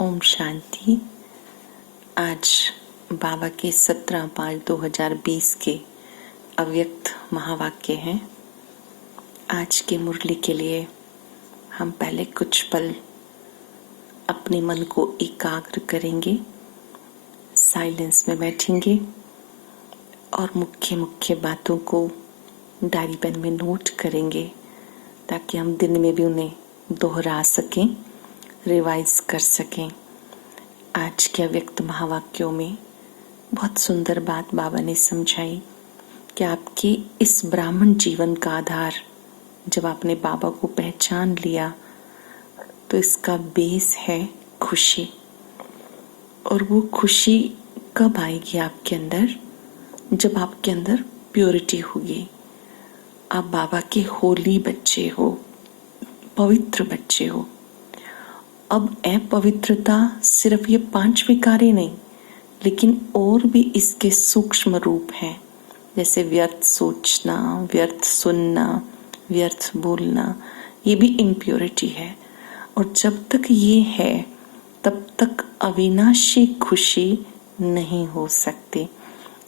ओम शांति। आज बाबा के 17/5/2020 के अव्यक्त महावाक्य हैं। आज के मुरली के लिए हम पहले कुछ पल अपने मन को एकाग्र करेंगे, साइलेंस में बैठेंगे और मुख्य मुख्य बातों को डायरी पेन में नोट करेंगे ताकि हम दिन में भी उन्हें दोहरा सकें, रिवाइज कर सकें। आज के अव्यक्त महावाक्यों में बहुत सुंदर बात बाबा ने समझाई कि आपके इस ब्राह्मण जीवन का आधार, जब आपने बाबा को पहचान लिया तो इसका बेस है खुशी। और वो खुशी कब आएगी आपके अंदर? जब आपके अंदर प्योरिटी होगी। आप बाबा के होली बच्चे हो, पवित्र बच्चे हो। अब अपवित्रता सिर्फ ये 5 विकारें नहीं, लेकिन और भी इसके सूक्ष्म रूप हैं, जैसे व्यर्थ सोचना, व्यर्थ सुनना, व्यर्थ बोलना। ये भी इम्प्योरिटी है। और जब तक ये है तब तक अविनाशी खुशी नहीं हो सकती।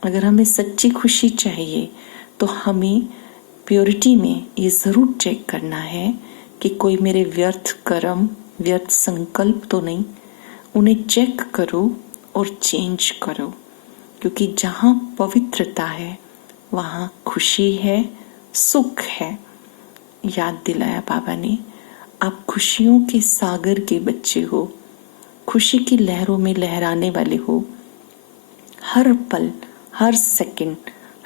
अगर हमें सच्ची खुशी चाहिए तो हमें प्योरिटी में ये जरूर चेक करना है कि कोई मेरे व्यर्थ कर्म, व्यर्थ संकल्प तो नहीं। उन्हें चेक करो और चेंज करो, क्योंकि जहाँ पवित्रता है वहाँ खुशी है, सुख है। याद दिलाया बाबा ने, आप खुशियों के सागर के बच्चे हो, खुशी की लहरों में लहराने वाले हो। हर पल, हर सेकंड,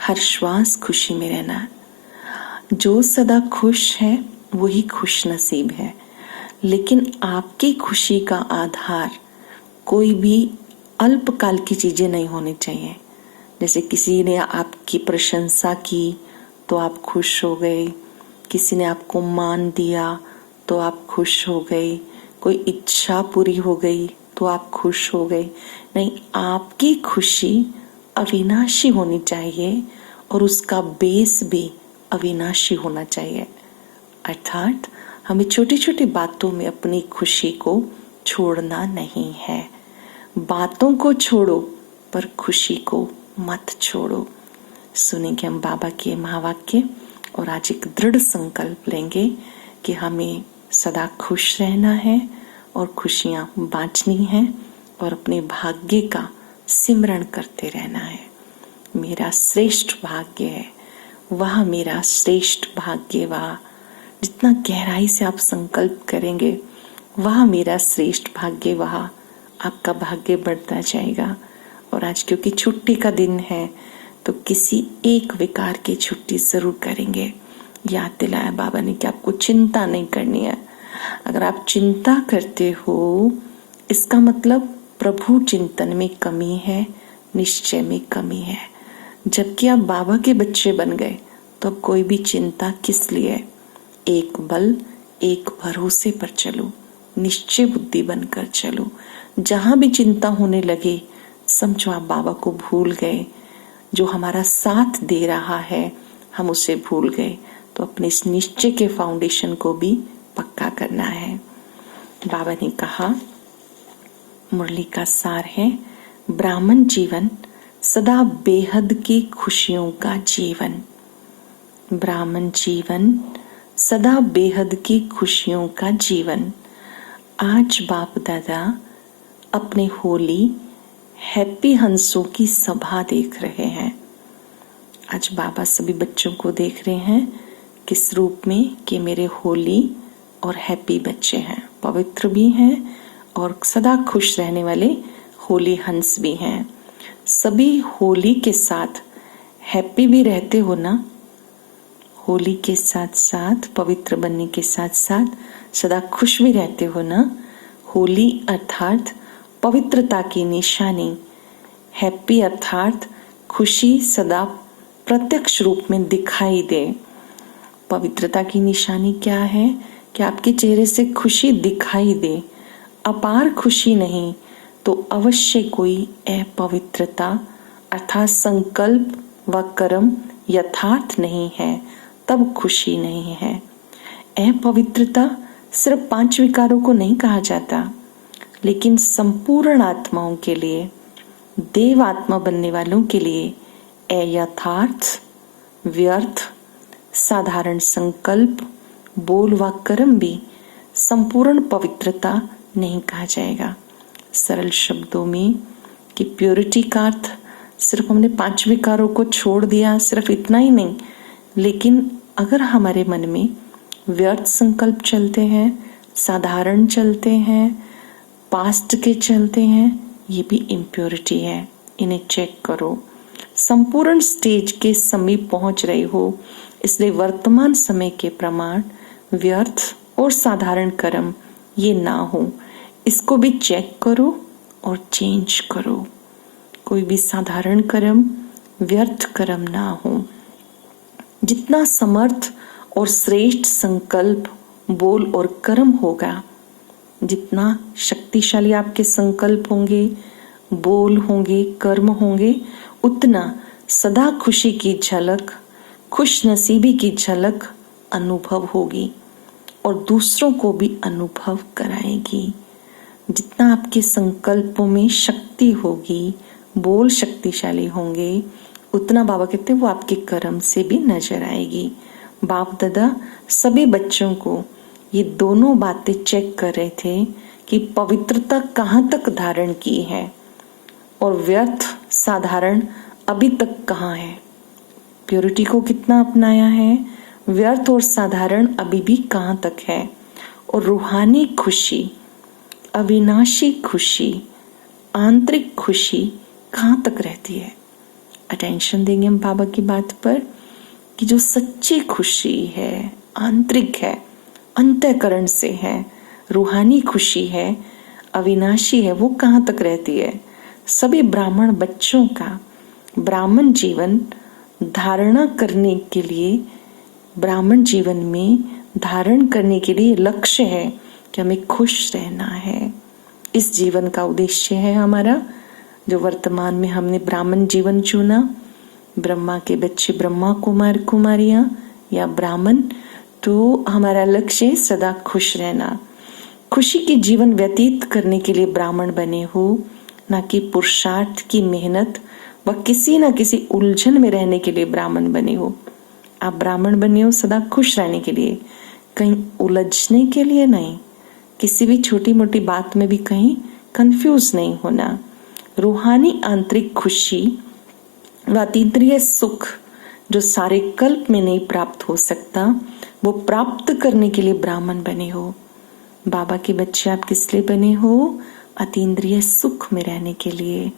हर श्वास खुशी में रहना। जो सदा खुश है वही खुश नसीब है। लेकिन आपकी खुशी का आधार कोई भी अल्पकाल की चीजें नहीं होनी चाहिए। जैसे किसी ने आपकी प्रशंसा की तो आप खुश हो गए, किसी ने आपको मान दिया तो आप खुश हो गए, कोई इच्छा पूरी हो गई तो आप खुश हो गए। नहीं, आपकी खुशी अविनाशी होनी चाहिए और उसका बेस भी अविनाशी होना चाहिए। अर्थात हमें छोटी छोटी बातों में अपनी खुशी को छोड़ना नहीं है। बातों को छोड़ो पर खुशी को मत छोड़ो। सुनेंगे हम बाबा के महावाक्य और आज एक दृढ़ संकल्प लेंगे कि हमें सदा खुश रहना है और खुशियां बांटनी है और अपने भाग्य का सिमरण करते रहना है। मेरा श्रेष्ठ भाग्य है, वह मेरा श्रेष्ठ भाग्य, वह जितना गहराई से आप संकल्प करेंगे वह मेरा श्रेष्ठ भाग्य, वह आपका भाग्य बढ़ता जाएगा। और आज क्योंकि छुट्टी का दिन है तो किसी एक विकार की छुट्टी जरूर करेंगे। याद दिलाया बाबा ने कि आपको चिंता नहीं करनी है। अगर आप चिंता करते हो इसका मतलब प्रभु चिंतन में कमी है, निश्चय में कमी है। जबकि आप बाबा के बच्चे बन गए तो अब कोई भी चिंता किस लिए? एक बल, एक भरोसे पर चलो, निश्चय बुद्धि बनकर चलो। जहां भी चिंता होने लगे समझो आप बाबा को भूल गए। जो हमारा साथ दे रहा है हम उसे भूल गए। तो अपने इस निश्चय के फाउंडेशन को भी पक्का करना है। बाबा ने कहा, मुरली का सार है, ब्राह्मण जीवन सदा बेहद की खुशियों का जीवन। ब्राह्मण जीवन सदा बेहद की खुशियों का जीवन। आज बाप दादा अपने होली हैप्पी हंसों की सभा देख रहे हैं। आज बाबा सभी बच्चों को देख रहे हैं किस रूप में कि मेरे होली और हैप्पी बच्चे हैं, पवित्र भी हैं और सदा खुश रहने वाले होली हंस भी हैं। सभी होली के साथ हैप्पी भी रहते हो ना? होली के साथ साथ, पवित्र बनने के साथ साथ सदा खुश भी रहते हो ना? होली अर्थात पवित्रता की निशानी, हैप्पी अर्थात खुशी सदा प्रत्यक्ष रूप में दिखाई दे। पवित्रता की निशानी क्या है? कि आपके चेहरे से खुशी दिखाई दे। अपार खुशी नहीं तो अवश्य कोई अपवित्रता अर्थात संकल्प व कर्म यथार्थ नहीं है, तब खुशी नहीं है। अपवित्रता सिर्फ 5 विकारों को नहीं कहा जाता। लेकिन संपूर्ण आत्माओं के लिए, देव आत्मा बनने वालों के लिए अयथार्थ, व्यर्थ, साधारण संकल्प, बोल व कर्म भी संपूर्ण पवित्रता नहीं कहा जाएगा। सरल शब्दों में कि प्योरिटी का अर्थ सिर्फ हमने 5 विकारों को छोड़ दिया, सिर्फ इतना ही नहीं, लेकिन अगर हमारे मन में व्यर्थ संकल्प चलते हैं, साधारण चलते हैं, पास्ट के चलते हैं, ये भी इम्प्योरिटी है। इन्हें चेक करो। संपूर्ण स्टेज के समीप पहुंच रहे हो, इसलिए वर्तमान समय के प्रमाण व्यर्थ और साधारण कर्म ये ना हो, इसको भी चेक करो और चेंज करो। कोई भी साधारण कर्म, व्यर्थ कर्म ना हो। जितना समर्थ और श्रेष्ठ संकल्प, बोल और कर्म होगा, जितना शक्तिशाली आपके संकल्प होंगे, बोल होंगे, कर्म होंगे, उतना सदा खुशी की झलक, खुश नसीबी की झलक अनुभव होगी और दूसरों को भी अनुभव कराएगी। जितना आपके संकल्पों में शक्ति होगी, बोल शक्तिशाली होंगे, उतना बाबा कहते हैं वो आपके कर्म से भी नजर आएगी। बाप दादा सभी बच्चों को ये दोनों बातें चेक कर रहे थे कि पवित्रता कहाँ तक धारण की है और व्यर्थ साधारण अभी तक कहाँ है। प्योरिटी को कितना अपनाया है, व्यर्थ और साधारण अभी भी कहाँ तक है, और रूहानी खुशी, अविनाशी खुशी, आंतरिक खुशी कहाँ तक रहती है। अटेंशन देंगे हम बाबा की बात पर कि जो सच्ची खुशी है, आंतरिक है, अंतःकरण से है, रूहानी खुशी है, अविनाशी है, वो कहाँ तक रहती है। सभी ब्राह्मण बच्चों का ब्राह्मण जीवन धारणा करने के लिए, ब्राह्मण जीवन में धारण करने के लिए लक्ष्य है कि हमें खुश रहना है। इस जीवन का उद्देश्य है हमारा, जो वर्तमान में हमने ब्राह्मण जीवन चुना। ब्रह्मा के बच्चे ब्रह्मा, कुमार कुमारियां या ब्राह्मण, तो हमारा लक्ष्य है सदा खुश रहना। खुशी की जीवन व्यतीत करने के लिए ब्राह्मण बने हो, ना कि पुरुषार्थ की मेहनत व किसी न किसी उलझन में रहने के लिए ब्राह्मण बने हो। आप ब्राह्मण बने हो सदा खुश रहने के लिए, कहीं उलझने के लिए नहीं, किसी भी छोटी मोटी बात में भी कहीं कंफ्यूज नहीं होना। रूहानी आंतरिक खुशी व अतीन्द्रिय सुख जो सारे कल्प में नहीं प्राप्त हो सकता, वो प्राप्त करने के लिए ब्राह्मण बने हो। बाबा के बच्चे आप किस लिए बने हो? अतीन्द्रिय सुख में रहने के लिए,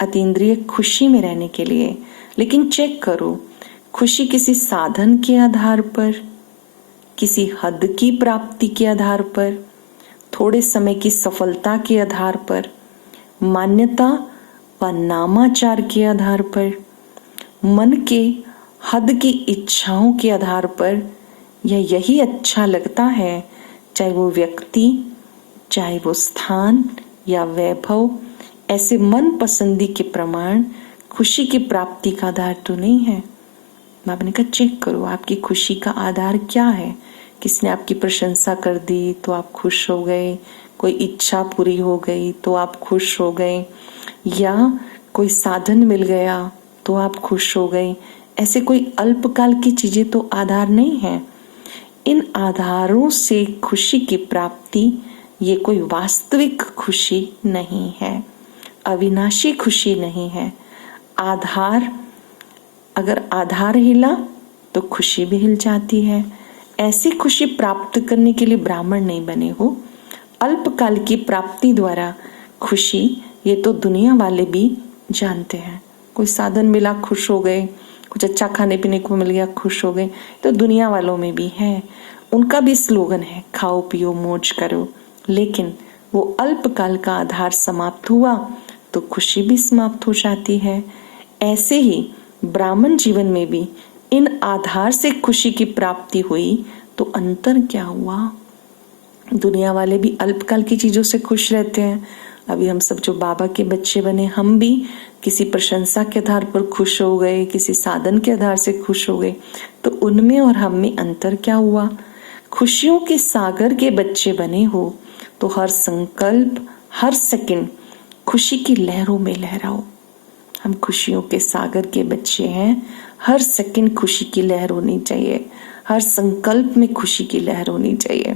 अतीन्द्रिय खुशी में रहने के लिए। लेकिन चेक करो, खुशी किसी साधन के आधार पर, किसी हद की प्राप्ति के आधार पर, थोड़े समय की सफलता के आधार पर, मान्यता व नामाचार के आधार पर, मन के हद की इच्छाओं के आधार पर, या यही अच्छा लगता है, चाहे वो व्यक्ति, चाहे वो स्थान या वैभव, ऐसे मन पसंदी के प्रमाण खुशी की प्राप्ति का आधार तो नहीं है। बाबा ने कहा चेक करो आपकी खुशी का आधार क्या है। किसने आपकी प्रशंसा कर दी तो आप खुश हो गए, कोई इच्छा पूरी हो गई तो आप खुश हो गए, या कोई साधन मिल गया तो आप खुश हो गए। ऐसे कोई अल्पकाल की चीजें तो आधार नहीं है। इन आधारों से खुशी की प्राप्ति ये कोई वास्तविक खुशी नहीं है, अविनाशी खुशी नहीं है। आधार, अगर आधार हिला तो खुशी भी हिल जाती है। ऐसी खुशी प्राप्त करने के लिए ब्राह्मण नहीं बने हो। अल्पकाल की प्राप्ति द्वारा खुशी ये तो दुनिया वाले भी जानते हैं। कोई साधन मिला खुश हो गए, कुछ अच्छा खाने पीने को मिल गया खुश हो गए, तो दुनिया वालों में भी है। उनका भी स्लोगन है खाओ पियो मौज करो। लेकिन वो अल्पकाल का आधार समाप्त हुआ तो खुशी भी समाप्त हो जाती है। ऐसे ही ब्राह्मण जीवन में भी इन आधार से खुशी की प्राप्ति हुई तो अंतर क्या हुआ? दुनिया वाले भी अल्पकाल की चीजों से खुश रहते हैं। अभी हम सब जो बाबा के बच्चे बने, हम भी किसी प्रशंसा के आधार पर खुश हो गए, किसी साधन के आधार से खुश हो गए, तो उनमें और हम में अंतर क्या हुआ? खुशियों के सागर के बच्चे बने हो तो हर संकल्प, हर सेकंड खुशी की लहरों में लहराओ। हम खुशियों के सागर के बच्चे हैं। हर सेकंड खुशी की लहर होनी चाहिए, हर संकल्प में खुशी की लहर होनी चाहिए।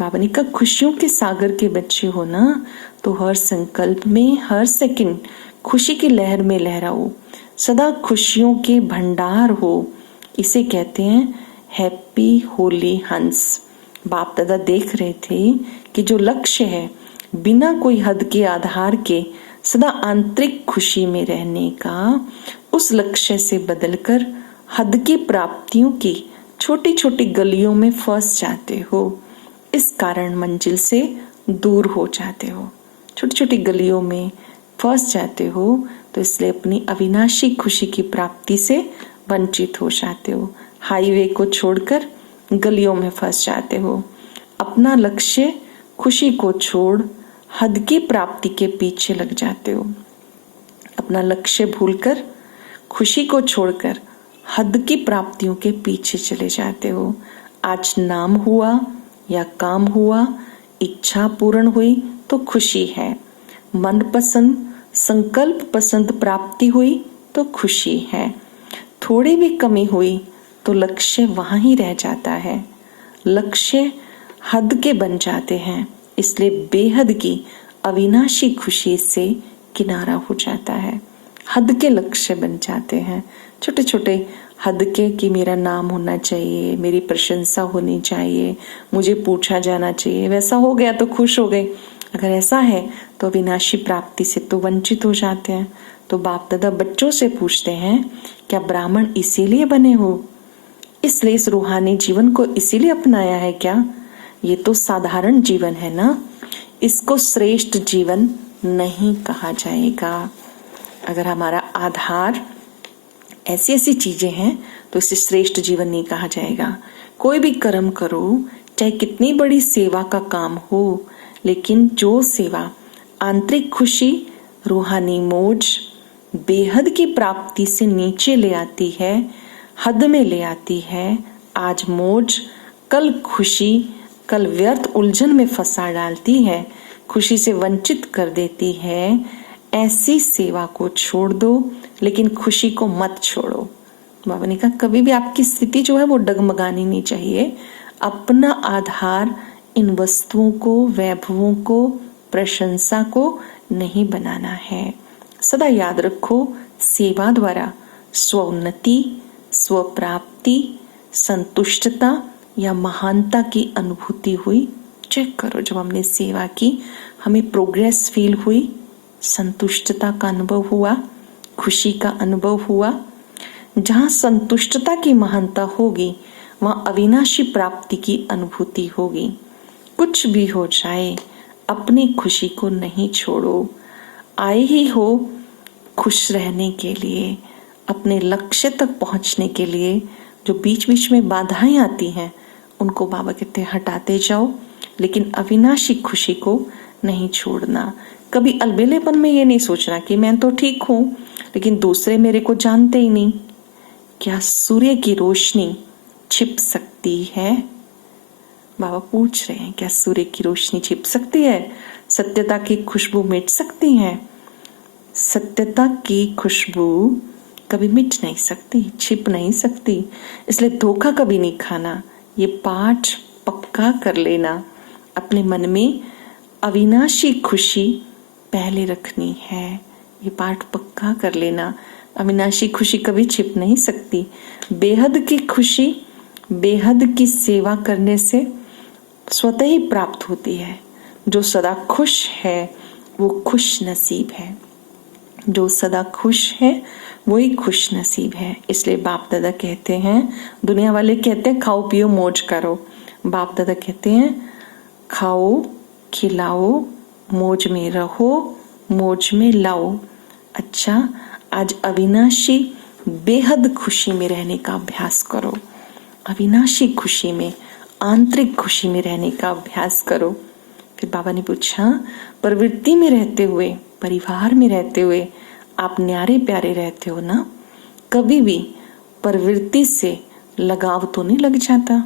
बाबा ने कहा खुशियों के सागर के बच्चे हो ना, तो हर संकल्प में हर सेकंड खुशी की लहर में लहराओ, सदा खुशियों के भंडार हो। इसे कहते हैं हैप्पी होली हंस। बाप दादा देख रहे थे कि जो लक्ष्य है बिना कोई हद के आधार के सदा आंतरिक खुशी में रहने का, उस लक्ष्य से बदलकर हद की प्राप्तियों की छोटी छोटी गलियों में फंस जाते हो। इस कारण मंजिल से दूर हो जाते हो, छोटी छोटी गलियों में फंस जाते हो, तो इसलिए अपनी अविनाशी खुशी की प्राप्ति से वंचित हो जाते हो। हाईवे को छोड़कर गलियों में फंस जाते हो। अपना लक्ष्य खुशी को छोड़ हद की प्राप्ति के पीछे लग जाते हो। अपना लक्ष्य भूलकर खुशी को छोड़कर हद की प्राप्तियों के पीछे चले जाते हो। आज नाम हुआ या काम हुआ, इच्छा पूर्ण हुई तो खुशी है। मनपसंद संकल्प पसंद प्राप्ति हुई तो खुशी है। थोड़ी भी कमी हुई तो लक्ष्य वहां ही रह जाता है। लक्ष्य हद के बन जाते हैं, इसलिए बेहद की अविनाशी खुशी से किनारा हो जाता है। हद के लक्ष्य बन जाते हैं, छोटे छोटे हद के, कि मेरा नाम होना चाहिए, मेरी प्रशंसा होनी चाहिए, मुझे पूछा जाना चाहिए। वैसा हो गया तो खुश हो गए, अगर ऐसा है तो अविनाशी प्राप्ति से तो वंचित हो जाते हैं। तो बाप दादा बच्चों से पूछते हैं, क्या ब्राह्मण इसीलिए बने हो? इसलिए इस रूहानी जीवन को इसीलिए अपनाया है क्या? ये तो साधारण जीवन है ना, इसको श्रेष्ठ जीवन नहीं कहा जाएगा। अगर हमारा आधार ऐसी ऐसी चीजें हैं तो इसे श्रेष्ठ जीवन नहीं कहा जाएगा। कोई भी कर्म करो, चाहे कितनी बड़ी सेवा का काम हो, लेकिन जो सेवा आंतरिक खुशी, रूहानी मौज, बेहद की प्राप्ति से नीचे ले आती है, हद में ले आती है, आज मौज कल खुशी, कल व्यर्थ उलझन में फंसा डालती है, खुशी से वंचित कर देती है, ऐसी सेवा को छोड़ दो, लेकिन खुशी को मत छोड़ो। बाबा ने कहा कभी भी आपकी स्थिति जो है वो डगमगानी नहीं चाहिए। अपना आधार इन वस्तुओं को, वैभवों को, प्रशंसा को नहीं बनाना है। सदा याद रखो, सेवा द्वारा स्वोन्नति, स्वप्राप्ति, संतुष्टता या महानता की अनुभूति हुई। चेक करो, जब हमने सेवा की हमें प्रोग्रेस फील हुई, संतुष्टता का अनुभव हुआ, खुशी का अनुभव हुआ। जहां संतुष्टता की महानता होगी वहां अविनाशी प्राप्ति की अनुभूति होगी। कुछ भी हो जाए अपनी खुशी को नहीं छोड़ो। आए ही हो खुश रहने के लिए, अपने लक्ष्य तक पहुंचने के लिए जो बीच बीच में बाधाएं आती हैं उनको बाबा कहते हैं हटाते जाओ, लेकिन अविनाशी खुशी को नहीं छोड़ना। कभी अलबेलेपन में ये नहीं सोचना कि मैं तो ठीक हूं लेकिन दूसरे मेरे को जानते ही नहीं। क्या सूर्य की रोशनी छिप सकती है? बाबा पूछ रहे हैं, क्या सूर्य की रोशनी छिप सकती है? सत्यता की खुशबू मिट सकती है? सत्यता की खुशबू कभी मिट नहीं सकती, छिप नहीं सकती। इसलिए धोखा कभी नहीं खाना। ये पाठ पक्का कर लेना, अपने मन में अविनाशी खुशी पहले रखनी है। ये पाठ पक्का कर लेना। अविनाशी खुशी कभी छिप नहीं सकती। बेहद की खुशी बेहद की सेवा करने से स्वतः ही प्राप्त होती है। जो सदा खुश है वो खुश नसीब है। जो सदा खुश है वही खुश नसीब है। इसलिए बाप दादा कहते हैं, दुनिया वाले कहते हैं खाओ पियो मौज करो, बाप दादा कहते हैं खाओ खिलाओ, मौज में रहो, मौज में लाओ। अच्छा, आज अविनाशी बेहद खुशी में रहने का अभ्यास करो। अविनाशी खुशी में, आंतरिक खुशी में रहने का अभ्यास करो। फिर बाबा ने पूछा, प्रवृत्ति में रहते हुए, परिवार में रहते हुए आप न्यारे प्यारे रहते हो ना? कभी भी प्रवृत्ति से लगाव तो नहीं लग जाता?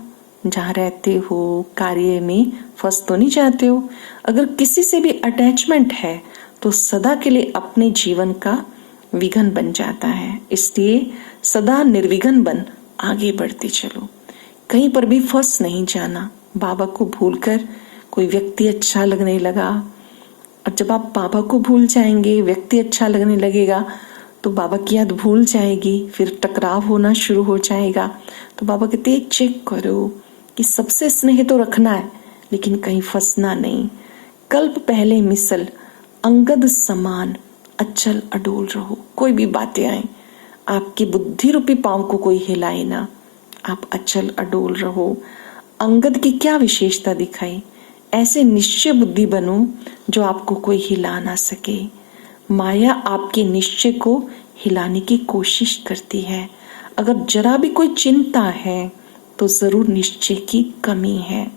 जहाँ रहते हो, कार्य में फंस तो नहीं जाते हो। अगर किसी से भी अटैचमेंट है तो सदा के लिए अपने जीवन का विघन बन जाता है। इसलिए सदा निर्विघ्न बन आगे बढ़ते चलो, कहीं पर भी फंस नहीं जाना। बाबा को भूलकर कोई व्यक्ति अच्छा लगने लगा, और जब आप बाबा को भूल जाएंगे, व्यक्ति अच्छा लगने लगेगा, तो बाबा की याद भूल जाएगी, फिर टकराव होना शुरू हो जाएगा। तो बाबा कहते हैं चेक करो कि सबसे स्नेह तो रखना है, लेकिन कहीं फंसना नहीं। कल्प पहले मिसल अंगद समान, अचल अडोल रहो। कोई भी बातें आए, आपकी बुद्धि रूपी पांव को कोई हिलाए ना, आप अचल अडोल रहो। अंगद की क्या विशेषता दिखाई? ऐसे निश्चय बुद्धि बनो जो आपको कोई हिला ना सके। माया आपके निश्चय को हिलाने की कोशिश करती है। अगर जरा भी कोई चिंता है तो जरूर निश्चय की कमी है।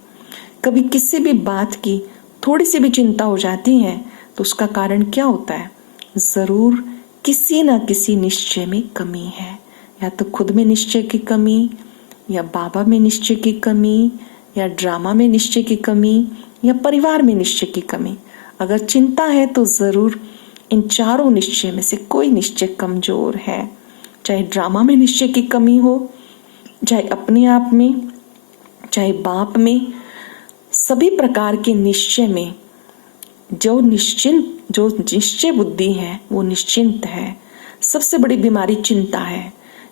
कभी किसी भी बात की थोड़ी सी भी चिंता हो जाती है तो उसका कारण क्या होता है? जरूर किसी ना किसी निश्चय में कमी है। या तो खुद में निश्चय की कमी, या बाबा में निश्चय की कमी, या ड्रामा में निश्चय की कमी, या परिवार में निश्चय की कमी। अगर चिंता है तो जरूर इन चारों निश्चय में से कोई निश्चय कमजोर है। चाहे ड्रामा में निश्चय की कमी हो, चाहे अपने आप में, चाहे बाप में, सभी प्रकार के निश्चय में जो निश्चय बुद्धि है वो निश्चिंत है। सबसे बड़ी बीमारी चिंता है।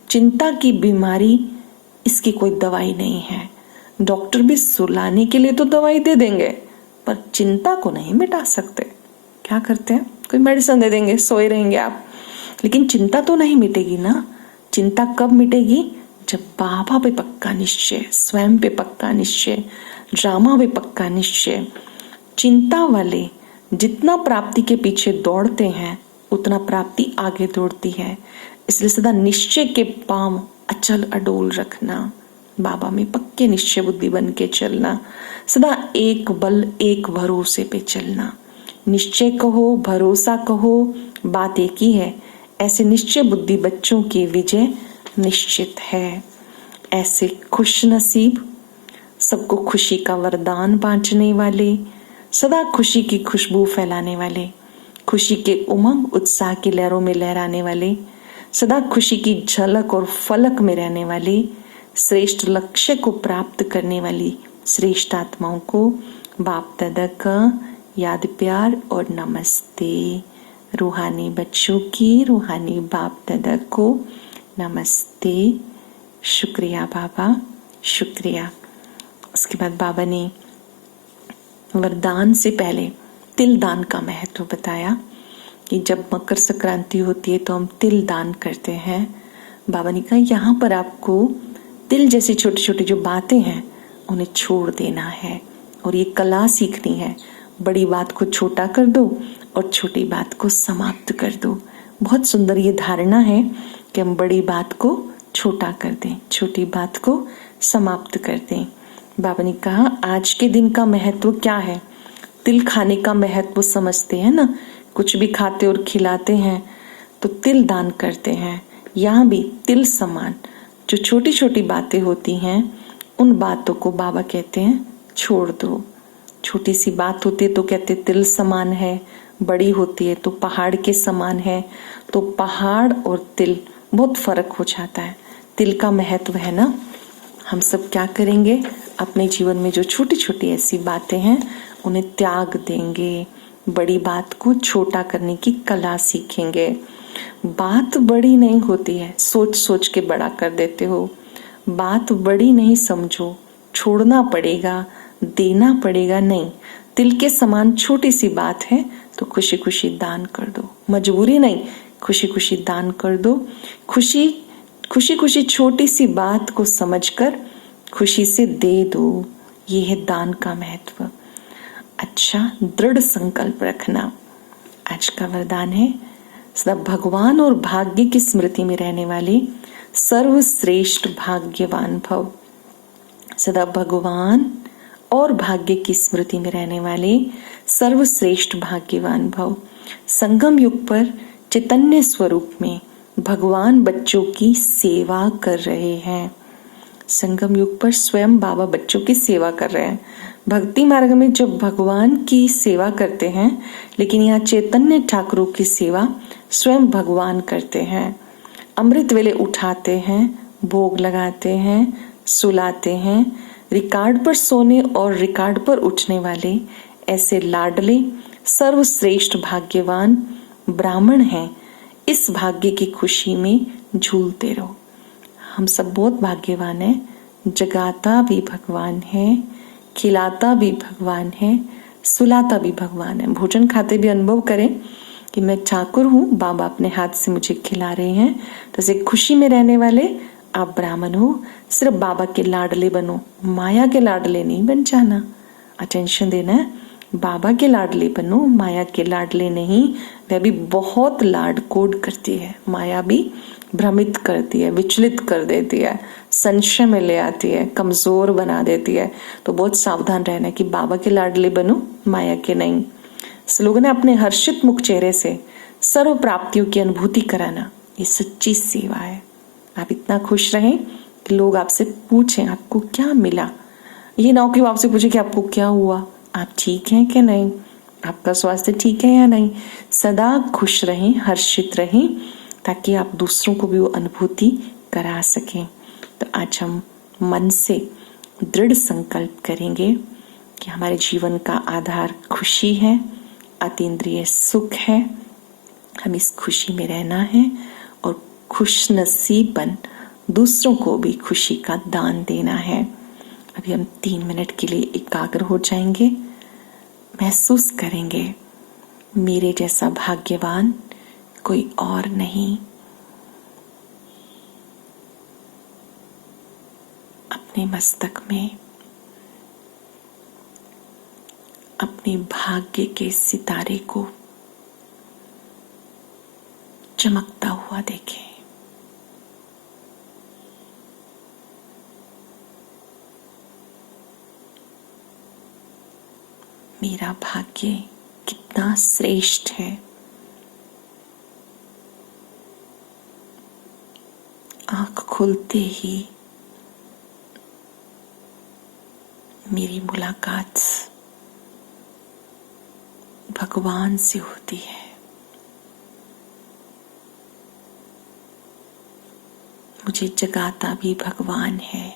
चिंता की बीमारी, इसकी कोई दवाई नहीं है। डॉक्टर भी सुलाने के लिए तो दवाई दे देंगे, पर चिंता को नहीं मिटा सकते। क्या करते हैं? कोई मेडिसिन दे देंगे, सोए रहेंगे आप, लेकिन चिंता तो नहीं मिटेगी ना। चिंता कब मिटेगी? जब बाबा पे पक्का निश्चय, स्वयं पे पक्का निश्चय, ड्रामा पे पक्का निश्चय। चिंता वाले जितना प्राप्ति के पीछे दौड़ते हैं उतना प्राप्ति आगे दौड़ती है। इसलिए सदा निश्चय के पांव अचल अडोल रखना, बाबा में पक्के निश्चय बुद्धि बन के चलना, सदा एक बल एक भरोसे पे चलना। निश्चय कहो, भरोसा कहो, बात एक ही है। ऐसे निश्चय बुद्धि बच्चों की विजय निश्चित है। ऐसे खुश नसीब, सबको खुशी का वरदान बांटने वाले, सदा खुशी की खुशबू फैलाने वाले, खुशी के उमंग उत्साह की लहरों में लहराने वाले, सदा खुशी की झलक और फलक में रहने वाले, श्रेष्ठ लक्ष्य को प्राप्त करने वाली श्रेष्ठ आत्माओं को बाप दादा का याद प्यार और नमस्ते। रूहानी बच्चों की रूहानी बाप दादा को नमस्ते। शुक्रिया बाबा, शुक्रिया। उसके बाद बाबा ने वरदान से पहले तिल दान का महत्व बताया कि जब मकर संक्रांति होती है तो हम तिल दान करते हैं। बाबा ने कहा यहाँ पर आपको तिल जैसी छोटी छोटी जो बातें हैं उन्हें छोड़ देना है और ये कला सीखनी है। बड़ी बात को छोटा कर दो और छोटी बात को समाप्त कर दो। बहुत सुंदर ये धारणा है कि हम बड़ी बात को छोटा कर दें, छोटी बात को समाप्त कर दें। बाबा ने कहा आज के दिन का महत्व क्या है? तिल खाने का महत्व समझते हैं ना। कुछ भी खाते और खिलाते हैं तो तिल दान करते हैं। यहाँ भी तिल समान जो छोटी छोटी बातें होती हैं उन बातों को बाबा कहते हैं छोड़ दो। छोटी सी बात होती है तो कहते तिल समान है, बड़ी होती है तो पहाड़ के समान है। तो पहाड़ और तिल बहुत फर्क हो जाता है। तिल का महत्व है ना। हम सब क्या करेंगे? अपने जीवन में जो छोटी छोटी ऐसी बातें हैं उन्हें त्याग देंगे, बड़ी बात को छोटा करने की कला सीखेंगे। बात बड़ी नहीं होती है, सोच सोच के बड़ा कर देते हो। बात बड़ी नहीं समझो, छोड़ना पड़ेगा, देना पड़ेगा। नहीं, तिल के समान छोटी सी बात है तो खुशी खुशी दान कर दो। मजबूरी नहीं, खुशी खुशी दान कर दो। खुशी खुशी छोटी सी बात को समझकर खुशी से दे दो। ये है दान का महत्व। अच्छा, दृढ़ संकल्प रखना। आज का वरदान है सदा भगवान और भाग्य की स्मृति में रहने वाले सर्वश्रेष्ठ भाग्यवान भव। सदा भगवान और भाग्य की स्मृति में रहने वाले सर्वश्रेष्ठ भाग्यवान भव। संगम युग पर चैतन्य स्वरूप में भगवान बच्चों की सेवा कर रहे हैं। संगम युग पर स्वयं बाबा बच्चों की सेवा कर रहे हैं। भक्ति मार्ग में जब भगवान की सेवा करते हैं, लेकिन यहाँ चैतन्य ठाकुरों की सेवा स्वयं भगवान करते हैं। अमृत वेले उठाते हैं, भोग लगाते हैं, सुलाते हैं। रिकॉर्ड पर सोने और रिकॉर्ड पर उठने वाले ऐसे लाडले सर्वश्रेष्ठ भाग्यवान ब्राह्मण हैं। इस भाग्य की खुशी में झूलते रहो। हम सब बहुत भाग्यवान हैं। जगाता भी भगवान है, खिलाता भी भगवान है, सुलाता भी भगवान है। भोजन खाते भी अनुभव करें कि मैं ठाकुर हूँ, बाबा अपने हाथ से मुझे खिला रहे हैं। तो ऐसे खुशी में रहने वाले आप ब्राह्मण हो, सिर्फ बाबा के लाडले बनो, माया के लाडले नहीं बन जाना। अटेंशन देना है, बाबा के लाडले बनो, माया के लाडले नहीं। वह भी बहुत लाड कोड करती है, माया भी भ्रमित करती है, विचलित कर देती है, संशय में ले आती है, कमजोर बना देती है। तो बहुत सावधान रहना कि बाबा के लाडले बनो, माया के नहीं। स्लोगन है, अपने हर्षित मुख चेहरे से सर्व प्राप्तियों की अनुभूति कराना, ये सच्ची सेवा है। आप इतना खुश रहें कि लोग आपसे पूछें आपको क्या मिला। ये ना हो कि वो आपसे पूछे कि आपको क्या हुआ, आप ठीक हैं कि नहीं, आपका स्वास्थ्य ठीक है या नहीं। सदा खुश रहें, हर्षित रहें, ताकि आप दूसरों को भी वो अनुभूति करा सकें। तो आज हम मन से दृढ़ संकल्प करेंगे कि हमारे जीवन का आधार खुशी है, अतीन्द्रिय सुख है। हम इस खुशी में रहना है और खुश नसीब बन दूसरों को भी खुशी का दान देना है। अभी हम 3 मिनट के लिए एकाग्र हो जाएंगे। महसूस करेंगे मेरे जैसा भाग्यवान कोई और नहीं। अपने मस्तक में अपने भाग्य के सितारे को चमकता हुआ देखें। मेरा भाग्य कितना श्रेष्ठ है। आंख खुलते ही मेरी मुलाकात भगवान से होती है। मुझे जगाता भी भगवान है,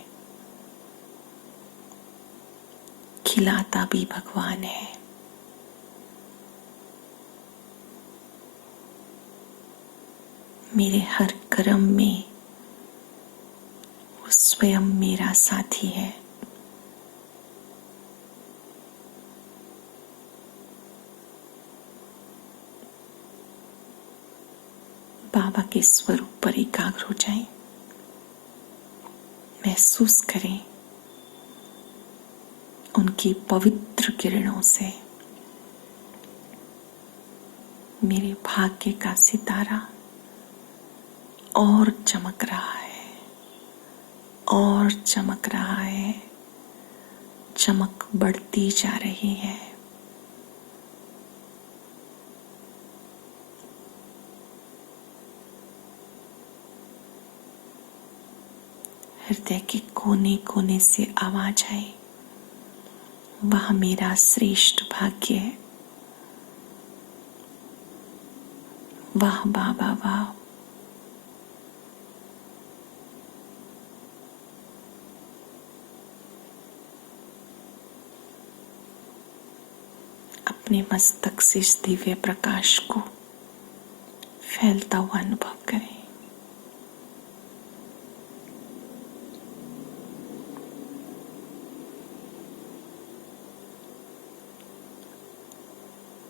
खिलाता भी भगवान है। मेरे हर कर्म में वो स्वयं मेरा साथी है। बाबा के स्वरूप पर एकाग्र हो जाएं। महसूस करें उनकी पवित्र किरणों से मेरे भाग्य का सितारा और चमक रहा है, और चमक रहा है। चमक बढ़ती जा रही है। हृदय के कोने कोने से आवाज आए, वह मेरा श्रेष्ठ भाग्य है। वाह बाबा वाह। अपने मस्तक से इस दिव्य प्रकाश को फैलता हुआ अनुभव करें।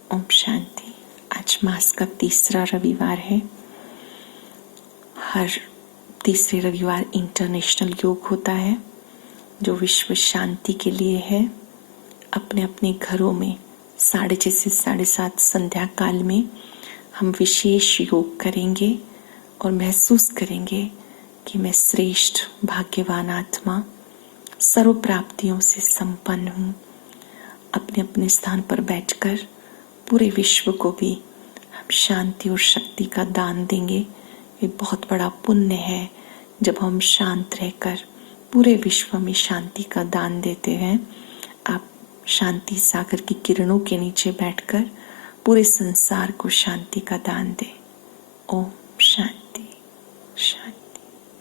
ओम शांति। आज मास का तीसरा रविवार है। हर तीसरे रविवार इंटरनेशनल योग होता है जो विश्व शांति के लिए है। अपने अपने घरों में 6:30 से 7:30 संध्या काल में हम विशेष योग करेंगे और महसूस करेंगे कि मैं श्रेष्ठ भाग्यवान आत्मा सर्व प्राप्तियों से संपन्न हूँ। अपने अपने स्थान पर बैठकर पूरे विश्व को भी हम शांति और शक्ति का दान देंगे। ये बहुत बड़ा पुण्य है जब हम शांत रहकर पूरे विश्व में शांति का दान देते हैं। आप शांति सागर की किरणों के नीचे बैठकर पूरे संसार को शांति का दान दें। ओम